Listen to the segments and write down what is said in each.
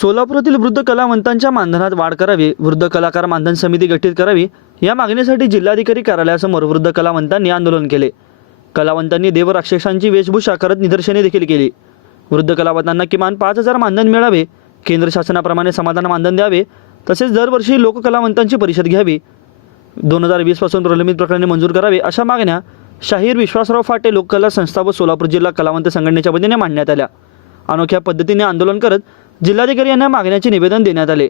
सोलापुरातील वृद्ध कलावंतांच्या मानधनात वाढ करावी वृद्ध कलाकार मानधन समिती गठीत करावी या मागणीसाठी जिल्हाधिकारी कार्यालयासमोर वृद्ध कलावंतांनी आंदोलन केले. कलावंतांनी देवराक्षसांची वेशभूषा करत निदर्शने देखील केली. वृद्ध कलावंतांना किमान पाच हजार मानधन मिळावे केंद्र शासनाप्रमाणे समाधान मानधन द्यावे तसेच दरवर्षी लोककलावंतांची परिषद घ्यावी. दोन हजार वीसपासून प्रलंबित प्रकरणे मंजूर करावी अशा मागण्या शाहीर विश्वासराव फाटे लोककला संस्था व सोलापूर जिल्हा कलावंत संघटनेच्या वतीने मांडण्यात आल्या. अनोख्या पद्धतीने आंदोलन करत जिल्हाधिकारी यांना मागण्याचे निवेदन देण्यात आले.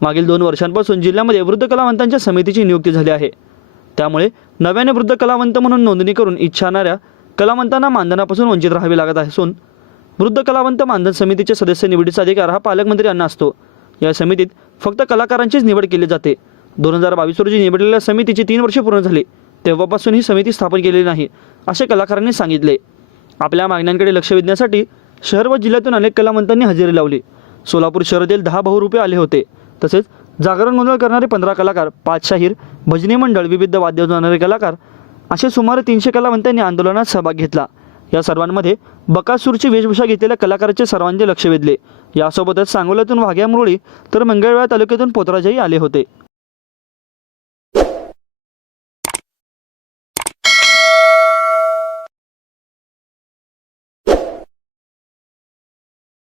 मागील दोन वर्षांपासून जिल्ह्यामध्ये वृद्ध कलावंतांच्या समितीची नियुक्ती झाली आहे. त्यामुळे नव्याने वृद्ध कलावंत म्हणून नोंदणी करून इच्छाणाऱ्या कलावंतांना मानधनापासून वंचित राहावे लागत असून वृद्ध कलावंत मानधन समितीचे सदस्य निवडीचा अधिकार हा पालकमंत्री यांना असतो. या समितीत फक्त कलाकारांचीच निवड केली जाते. दोन हजार बावीस रोजी निवडलेल्या समितीची तीन वर्षे पूर्ण झाली. तेव्हापासून ही समिती स्थापन केलेली नाही असे कलाकारांनी सांगितले. आपल्या मागण्यांकडे लक्ष वेधण्यासाठी शहर व जिल्ह्यातून अनेक कलावंतांनी हजेरी लावली. सोलापूर शहरातील दहा बहुरूपे आले होते. तसेच जागरण गोंधळ करणारे पंधरा कलाकार पाचशाहीर भजनी मंडळ विविध वाद्य जाणारे कलाकार असे सुमारे तीनशे कलावंतांनी आंदोलनात सहभाग घेतला. या सर्वांमध्ये बकासूरची वेशभूषा घेतलेल्या कलाकाराचे सर्वांचे लक्ष वेधले. यासोबतच सांगोल्यातून वाघ्या मुरळी तर मंगळवेळा तालुक्यातून पोतराजही आले होते.